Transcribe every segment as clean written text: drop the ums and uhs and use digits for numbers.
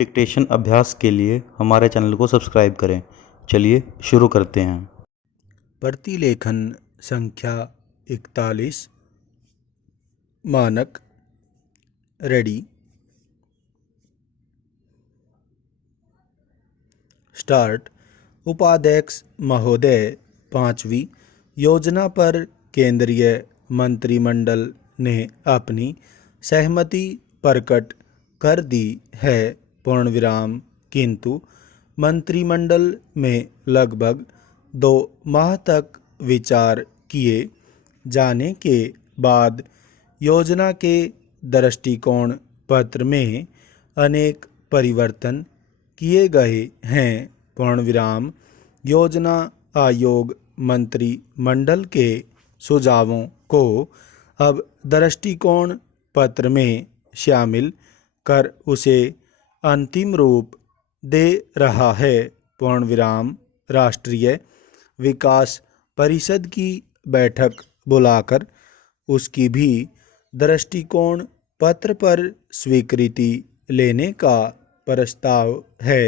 Dictation अभ्यास के लिए हमारे चैनल को सब्सक्राइब करें। चलिए शुरू करते हैं। प्रतिलेखन संख्या 41। मानक रेडी स्टार्ट। उपाध्यक्ष महोदय, 5वीं योजना पर केंद्रीय मंत्रिमंडल ने अपनी सहमति प्रकट कर दी है। पूर्णविराम। किंतु मंत्रिमंडल में लगभग 2 माह तक विचार किए जाने के बाद योजना के दृष्टिकोण पत्र में अनेक परिवर्तन किए गए हैं। पूर्णविराम। योजना आयोग मंत्रिमंडल के सुझावों को अब दृष्टिकोण पत्र में शामिल कर उसे अंतिम रूप दे रहा है। पूर्णविराम। राष्ट्रीय विकास परिषद की बैठक बुलाकर उसकी भी दृष्टिकोण पत्र पर स्वीकृति लेने का प्रस्ताव है।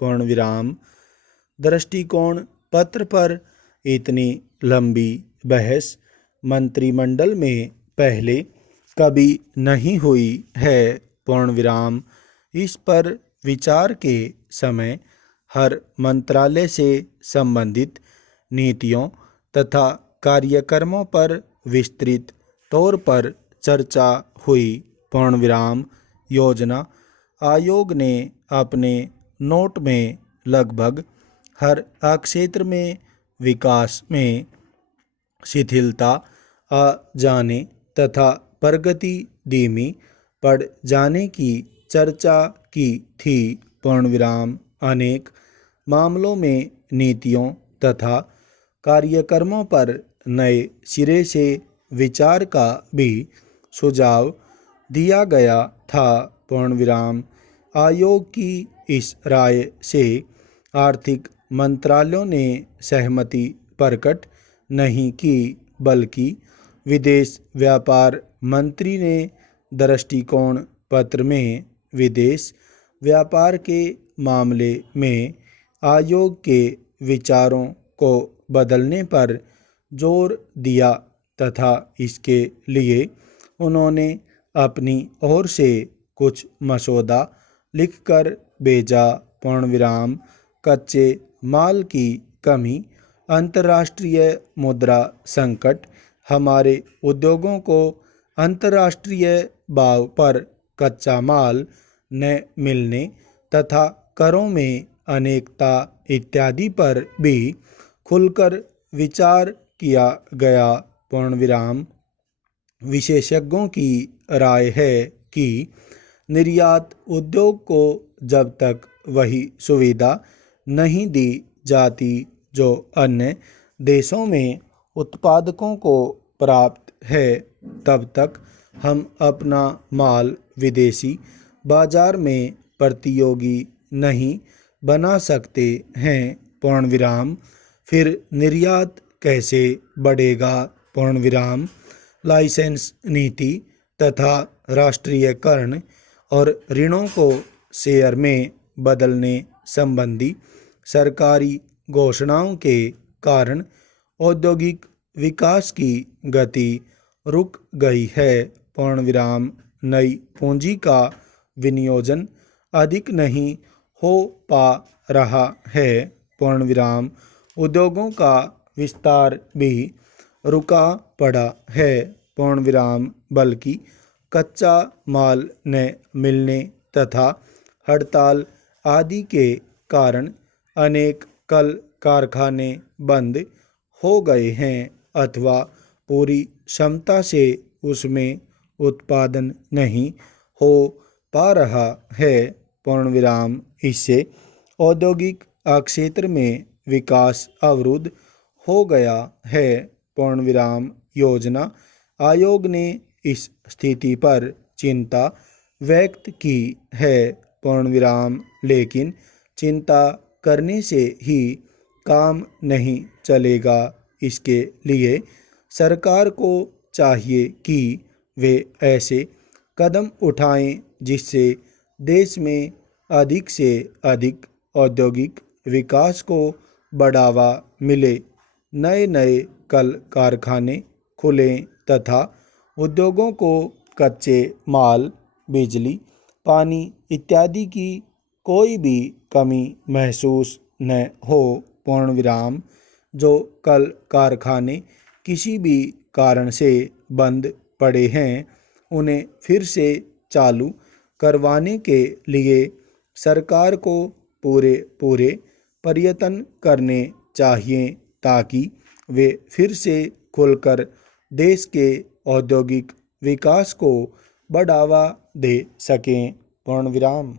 पूर्णविराम। दृष्टिकोण पत्र पर इतनी लंबी बहस मंत्रिमंडल में पहले कभी नहीं हुई है। पूर्णविराम। इस पर विचार के समय हर मंत्रालय से संबंधित नीतियों तथा कार्यक्रमों पर विस्तृत तौर पर चर्चा हुई। पूर्णविराम। योजना आयोग ने अपने नोट में लगभग हर क्षेत्र में विकास में शिथिलता आ जाने तथा प्रगति धीमी पड़ जाने की चर्चा की थी। पूर्णविराम। अनेक मामलों में नीतियों तथा कार्यक्रमों पर नए सिरे से विचार का भी सुझाव दिया गया था। पूर्णविराम। आयोग की इस राय से आर्थिक मंत्रालयों ने सहमति प्रकट नहीं की, बल्कि विदेश व्यापार मंत्री ने दृष्टिकोण पत्र में विदेश व्यापार के मामले में आयोग के विचारों को बदलने पर जोर दिया तथा इसके लिए उन्होंने अपनी ओर से कुछ मसौदा लिखकर भेजा। पूर्णविराम। कच्चे माल की कमी, अंतर्राष्ट्रीय मुद्रा संकट, हमारे उद्योगों को अंतर्राष्ट्रीय भाव पर कच्चा माल न मिलने तथा करों में अनेकता इत्यादि पर भी खुलकर विचार किया गया। पूर्णविराम। विशेषज्ञों की राय है कि निर्यात उद्योग को जब तक वही सुविधा नहीं दी जाती जो अन्य देशों में उत्पादकों को प्राप्त है, तब तक हम अपना माल विदेशी बाजार में प्रतियोगी नहीं बना सकते हैं। पूर्णविराम। फिर निर्यात कैसे बढ़ेगा? पूर्णविराम। लाइसेंस नीति तथा राष्ट्रीयकरण और ऋणों को शेयर में बदलने संबंधी सरकारी घोषणाओं के कारण औद्योगिक विकास की गति रुक गई है। पूर्णविराम। नई पूंजी का विनियोजन अधिक नहीं हो पा रहा है। पूर्णविराम। उद्योगों का विस्तार भी रुका पड़ा है। पूर्णविराम। बल्कि कच्चा माल न मिलने तथा हड़ताल आदि के कारण अनेक कल कारखाने बंद हो गए हैं अथवा पूरी क्षमता से उसमें उत्पादन नहीं हो पा रहा है। पूर्णविराम। इससे औद्योगिक क्षेत्र में विकास अवरुद्ध हो गया है। पूर्णविराम। योजना आयोग ने इस स्थिति पर चिंता व्यक्त की है। पूर्णविराम। लेकिन चिंता करने से ही काम नहीं चलेगा। इसके लिए सरकार को चाहिए कि वे ऐसे कदम उठाएं जिससे देश में अधिक से अधिक औद्योगिक विकास को बढ़ावा मिले, नए नए कल कारखाने खुलें तथा उद्योगों को कच्चे माल, बिजली, पानी इत्यादि की कोई भी कमी महसूस न हो। पूर्ण विराम। जो कल कारखाने किसी भी कारण से बंद पड़े हैं, उन्हें फिर से चालू करवाने के लिए सरकार को पूरे पूरे प्रयत्न करने चाहिए ताकि वे फिर से खुलकर देश के औद्योगिक विकास को बढ़ावा दे सकें। पूर्ण विराम।